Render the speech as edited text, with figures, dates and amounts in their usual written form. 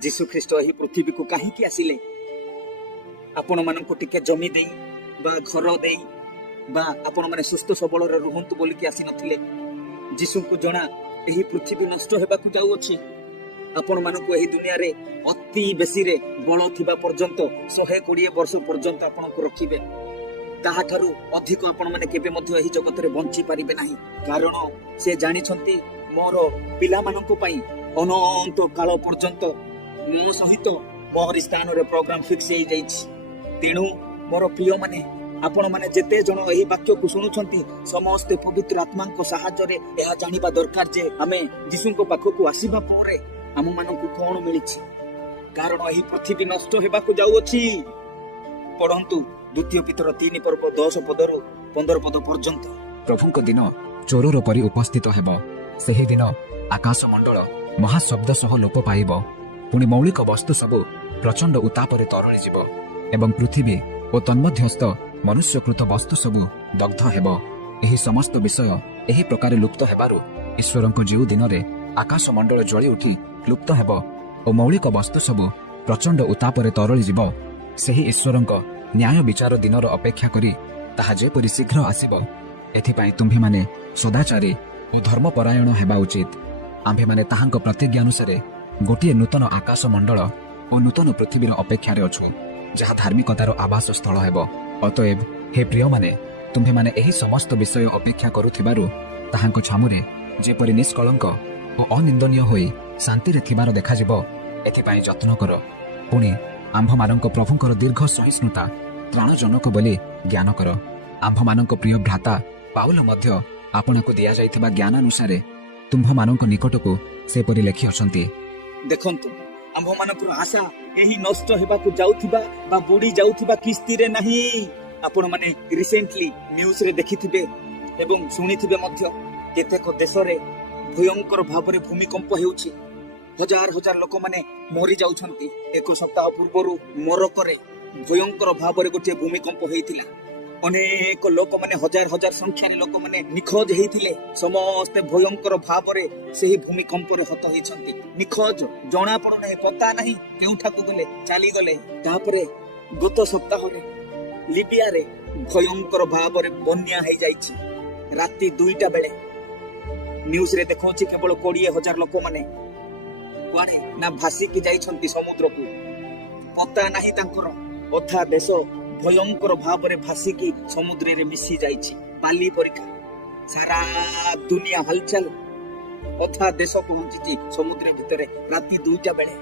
जीशु ख्रीष्ट एही पृथ्वी को कहीं आसिले आपण मानक टिके जमी दे बा घर दे बा आपण माने सुस्थ सबल रुहंतु बोली कि आसी नथिले। जीशु को जना एही पृथ्वी नष्ट हेबा को जाउ अछि। आपण मानक एही दुनिया रे अति बेसी रे बळ थिबा पर्यंत 120 वर्ष पर्यंत आपण को रखिबे। ताहा थारु अधिक आपण माने केबे मध्ये एही जगत रे बंची परिबे नाही, कारण से जानि छंती मोर पिला मानक पई अनंत काल पर्यंत मो सहित मोर स्थान रे प्रोग्राम फिक्स हो जाइछि। तेणु मोर प्रिय माने आपण माने जेते जण एही वाक्य को सुनुछंती समस्त पवित्र आत्मा को सहायता रे एहा जानिबा दरकार जे आमे जीसु को पाखो को आसीबा परे आम मानक कोन मिलिछि, कारण एही पृथ्वी नष्ट हेबा को जाउ अछि। पढंतु द्वितीय पीतर 3 पर्व 10 पदरु 15 पद पर्यंत। प्रभुଙ୍କ दिन चोरर परि उपस्थित हेब। ସେହି ଦିନ आकाश मंडल महाशब्द सह लोप पाइब। पुଣି मौलिक वस्तु सब प्रचंड उतापरे तरळि जीव एवं पृथ्वी और तन्मध्यस्थ मनुष्यकृत वस्तु सब दग्ध हेब। एही समस्त विषय एही प्रकार लुप्त हेबारु ईश्वरଙ୍କ जीव दिन रे आकाश मंडल जळि उठी लुप्त हेब और मौलिक वस्तु सब प्रचंड उतापरे तरळि जीव। ସେହି ईश्वरଙ୍କ न्याय विचार दिनर अपेक्षा करी ताहा जेपरि शीघ्र आसिब, एथिपाई तुम्भे माने सदाचारी और धर्मपरायण हेबा उचित। आम्भे माने ताहांक प्रतिज्ञा अनुसारे गोटे नूतन आकाश मंडल और नूतन पृथ्वीर अपेक्षा अछु, जहा धार्मिकतार आवास स्थल हेब। अतएव हे प्रिय माने तुम्भे माने एही समस्त विषय अपेक्षा करुथिबारु ताहांक छामुरे जेपरि निष्कलंक और अनिंदनीय होई शांति रे थिबार देखाजिब, एथिपाई जत्न कर। पुणी आम्भ मानक प्रभुंकर दीर्घ सहिष्णुता त्राणजनक बोली ज्ञान कर। आम्भ मानक प्रिय भ्राता पाउल मध्य आपणाको दिया जाइथिबा ज्ञान अनुसारे तुम्भ मानक निकटको से परि लेखि अछंती। देखंतु आम्भ मानकर आशा एही नष्ट हेबा को जाउथिबा बा बुडी जाउथिबा किस्ती रे नाही। आपण माने रिसेंटली न्यूज रे देखिथिबे एवं सुनिथिबे मध्य केतेक देश रे भयंकर भाबरे भूमिकंप हेउछि। हजार हजार लोक माने मरि जाउछंती। एक सप्ताह पूर्वरु मोरकरे भयंकर भाबरे गोटे भूमिकंप हेइथिला। अनेक लोक माने हजार हजार संख्या रे लोक माने निखोज हेइथिले। समस्त भयंकर भाबरे सेही भूमिकंप रे हत हेइछंती। निखोज जणा पड़ नाही, पता नाही केउठाकू गले, चाली गले। तापरे गत सप्ताह रे लिबिया रे भयंकर भाबरे बन्या हेइ जाइछि। राति 2टा बेले न्यूज रे देखौछि केवल 20,000 लोक माने कुआडे ना भासी की जाइछंती समुद्र को। पता नाही तांकर अथा देश भयंकर भाबरे भासी की समुद्र रे मिसी जाइछि। पाली परीक्षा सारा दुनिया हलचल अथा देश पहुंची समुद्र भितरे राति 2टा बेले।